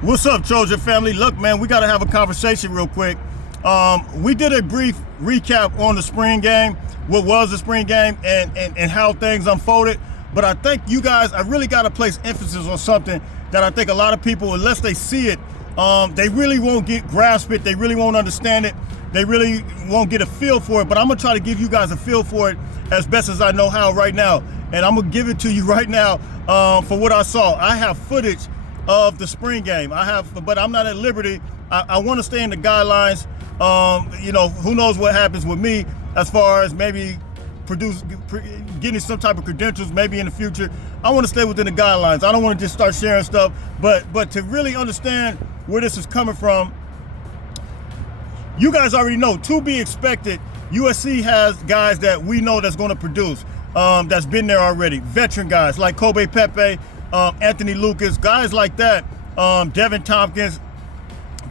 What's up, Trojan family? Look, man, we got to have a conversation real quick. We did a brief recap on the spring game, what was the spring game, and how things unfolded. But I think you guys, I really got to place emphasis on something that I think a lot of people, unless they see it, they really won't grasp it. They really won't understand it. They really won't get a feel for it. But I'm going to try to give you guys a feel for it as best as I know how right now. And I'm going to give it to you right now for what I saw. I have footage of the spring game. But I'm not at liberty. I want to stay in the guidelines. Who knows what happens with me as far as maybe getting some type of credentials maybe in the future. I want to stay within the guidelines. I don't want to just start sharing stuff, but to really understand where this is coming from, you guys already know, to be expected, USC has guys that we know that's going to produce, that's been there already. Veteran guys like Kobe Pepe, Anthony Lucas, guys like that. Devin Tompkins.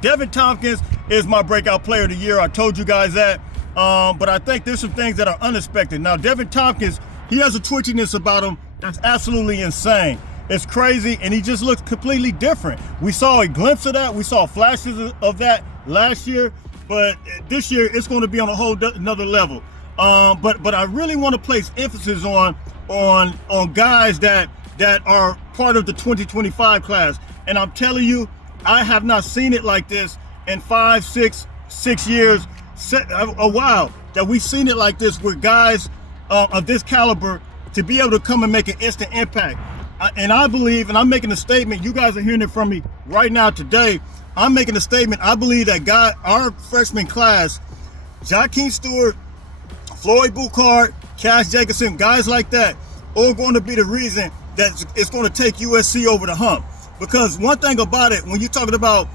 Devin Tompkins is my breakout player of the year. I told you guys that. But I think there's some things that are unexpected. Now, Devin Tompkins, he has a twitchiness about him that's absolutely insane. It's crazy, and he just looks completely different. We saw a glimpse of that. We saw flashes of that last year. But this year, it's going to be on a whole another level. But I really want to place emphasis on guys that are part of the 2025 class. And I'm telling you, I have not seen it like this in 5, 6 years, a while, that we've seen it like this with guys of this caliber to be able to come and make an instant impact. And I believe, and I'm making a statement, you guys are hearing it from me right now today, I'm making a statement. I believe that our freshman class, Jakeem Stewart, Floyd Buchard, Cash Jacobson, guys like that, are going to be the reason that it's going to take USC over the hump. Because one thing about it, when you're talking about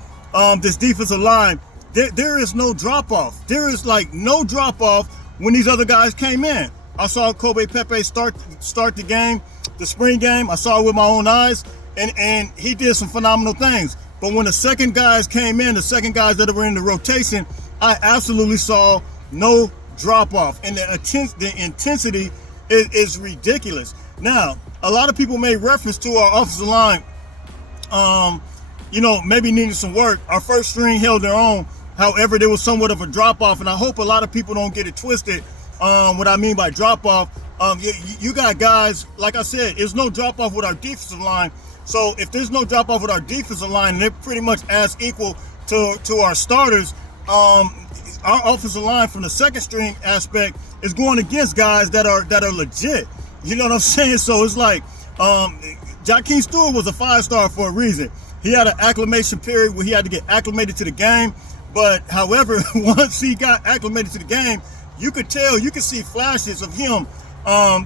this defensive line, there is no drop-off. There is like no drop-off when these other guys came in. I saw Kobe Pepe start the game, the spring game. I saw it with my own eyes, and he did some phenomenal things. But when the second guys came in, the second guys that were in the rotation, I absolutely saw no drop-off. And the intensity is ridiculous. Now, a lot of people made reference to our offensive line, maybe needing some work. Our first string held their own. However, there was somewhat of a drop-off, and I hope a lot of people don't get it twisted. What I mean by drop-off, you got guys, like I said, there's no drop-off with our defensive line. So if there's no drop-off with our defensive line, and they're pretty much as equal to our starters, our offensive line from the second string aspect is going against guys that are legit. You know what I'm saying? So it's like, Jakeem Stewart was a 5-star for a reason. He had an acclimation period where he had to get acclimated to the game. But however, once he got acclimated to the game, you could see flashes of him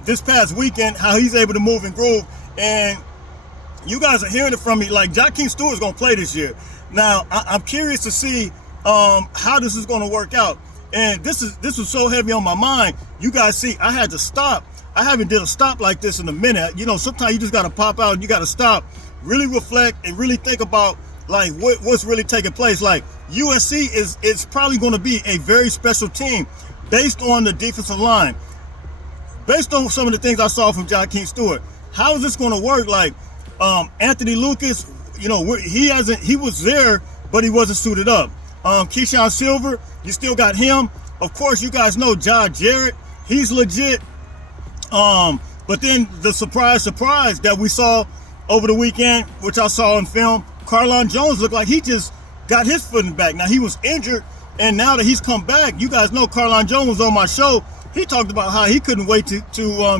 this past weekend, how he's able to move and groove. And you guys are hearing it from me, like Jakeem Stewart's going to play this year. Now, I'm curious to see how this is going to work out. And this was so heavy on my mind. You guys see, I had to stop. I haven't did a stop like this in a minute. Sometimes you just got to pop out and you got to stop, really reflect, and really think about like what's really taking place. Like USC is probably going to be a very special team based on the defensive line, based on some of the things I saw from Jakeem Stewart. How is this going to work? Like Anthony Lucas, he was there, but he wasn't suited up. Keyshawn Silver, you still got him. Of course, you guys know John Jarrett, he's legit. But then the surprise that we saw over the weekend, which I saw in film, Carlon Jones looked like he just got his footing back. Now, he was injured, and now that he's come back, you guys know Carlon Jones was on my show. He talked about how he couldn't wait to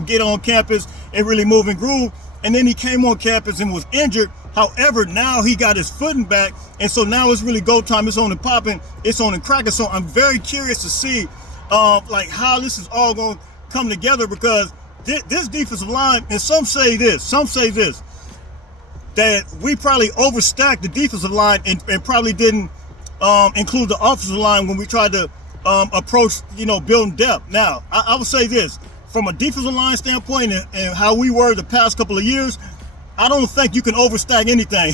get on campus and really move and groove. And then he came on campus and was injured. However, now he got his footing back, and so now it's really go time. It's on and popping. It's on and cracking. So I'm very curious to see how this is all going to come together, because this defensive line, and some say this, that we probably overstacked the defensive line and probably didn't include the offensive line when we tried to approach, building depth. Now, I would say this, from a defensive line standpoint and how we were the past couple of years, I don't think you can overstack anything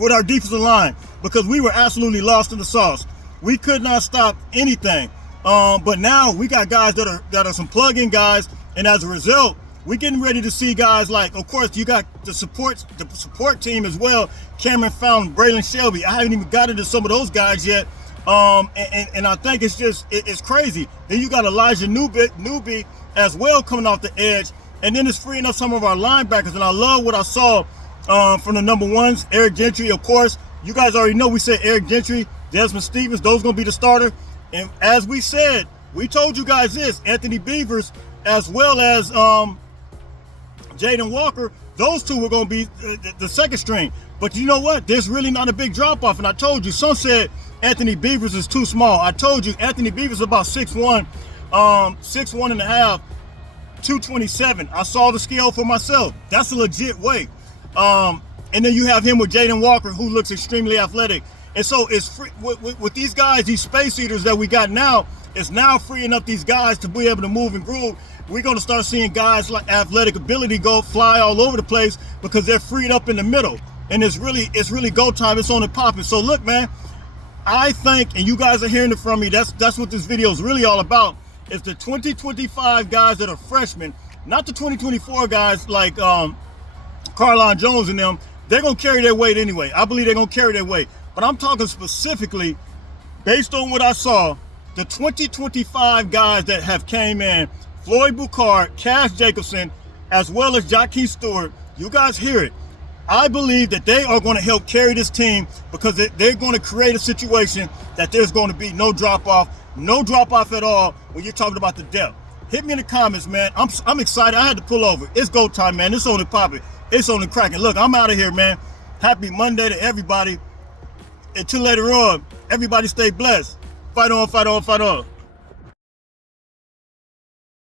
with our defensive line, because we were absolutely lost in the sauce. We could not stop anything. But now we got guys that are some plug-in guys, and as a result, we're getting ready to see guys like, of course, you got the support team as well. Cameron Fountain, Braylon Shelby. I haven't even got into some of those guys yet. And I think it's crazy. Then you got Elijah Newby as well coming off the edge. And then it's freeing up some of our linebackers. And I love what I saw from the number ones. Eric Gentry, of course. You guys already know we said Eric Gentry, Desmond Stevens, those going to be the starter. And as we said, we told you guys this, Anthony Beavers as well as Jaden Walker, those two were going to be the second string. But you know what? There's really not a big drop-off. And I told you, some said Anthony Beavers is too small. I told you, Anthony Beavers is about 6'1", 6'1 and a half, 227. I saw the scale for myself. That's a legit weight. And then you have him with Jaden Walker, who looks extremely athletic. And so it's free, with these guys, these space eaters that we got now, it's now freeing up these guys to be able to move and groove. We're going to start seeing guys like athletic ability go fly all over the place because they're freed up in the middle. And it's really go time. It's on and popping. So look, man, I think, and you guys are hearing it from me, that's what this video is really all about. It's the 2025 guys that are freshmen, not the 2024 guys like Carlon Jones and them. They're going to carry their weight anyway. I believe they're going to carry their weight. But I'm talking specifically, based on what I saw, the 2025 guys that have came in, Floyd Boucard, Cash Jacobson, as well as Jaquez Stewart, you guys hear it. I believe that they are going to help carry this team because they're going to create a situation that there's going to be no drop-off at all when you're talking about the depth. Hit me in the comments, man. I'm excited. I had to pull over. It's go time, man. It's only popping. It's only cracking. Look, I'm out of here, man. Happy Monday to everybody. Until later on, everybody stay blessed. Fight on, fight on, fight on.